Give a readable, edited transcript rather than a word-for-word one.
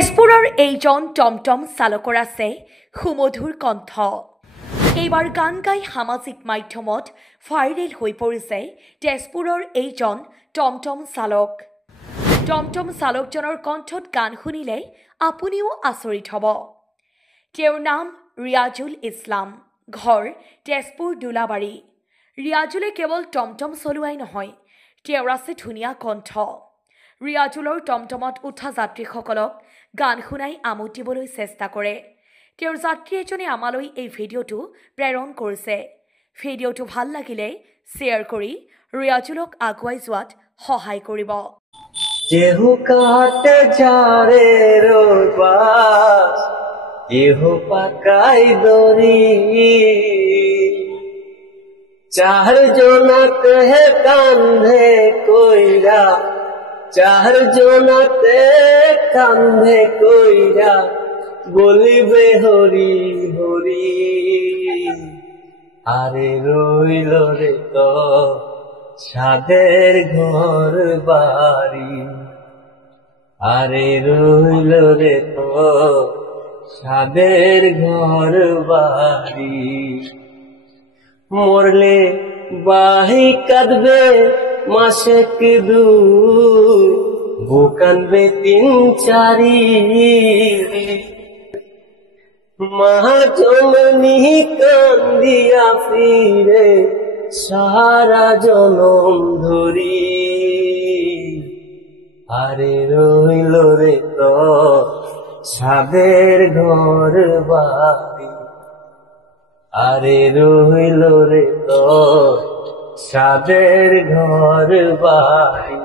তেজপুৰৰ এইজন টমটম চালকৰ আছে সুমধুৰ কণ্ঠ। এইবাৰ গান গাই সামাজিক মাধ্যমত ভাইৰেল হৈ পৰিছে তেজপুৰৰ এইজন টমটম চালক। টমটম চালকজনৰ কণ্ঠত গান শুনিলে আপুনিও আচৰিত হ'ব। তেওঁৰ নাম ৰিয়াজুল ইছলাম, ঘৰ তেজপুৰ দোলাবাৰী। ৰিয়াজুলে কেৱল টমটম চলোৱাই নহয়, তেওঁৰ আছে ধুনীয়া কণ্ঠ। ৰিয়াজুলৰ টমটমত উঠা যাত্ৰীসকলক গান শুনাই আমোদিবলৈ চেষ্টা কৰে। তেওঁৰ যাত্ৰী এজনে আমালৈ এই ভিডিঅ'টো প্ৰেৰণ কৰিছে। ভিডিঅ'টো ভাল লাগিলে শ্বেয়াৰ কৰি ৰিয়াজুলক আগুৱাই যোৱাত সহায় কৰিব। কেহু কাটে যারে রোবাস কেহু পাকাই দরি চার জনাতে কান্ধে কইরা চার জনাতে কান্ধে কইরা বলিবে হরি হরি আরে রইল রে তো ছাদের ঘর বাড়ি আরে রইল রে তো ছাদের ঘর বাড়ি মরলে বাহি কাঁদবে মাসেক দুই বুকানবে তিন চারি মহাজননী কান্দিয়া ফিরে সারা জনম ধরি আরে রইল রে তো ছাদের ঘর বাড়ি আরে রইল রে তো ছাদের ঘর বাড়ি।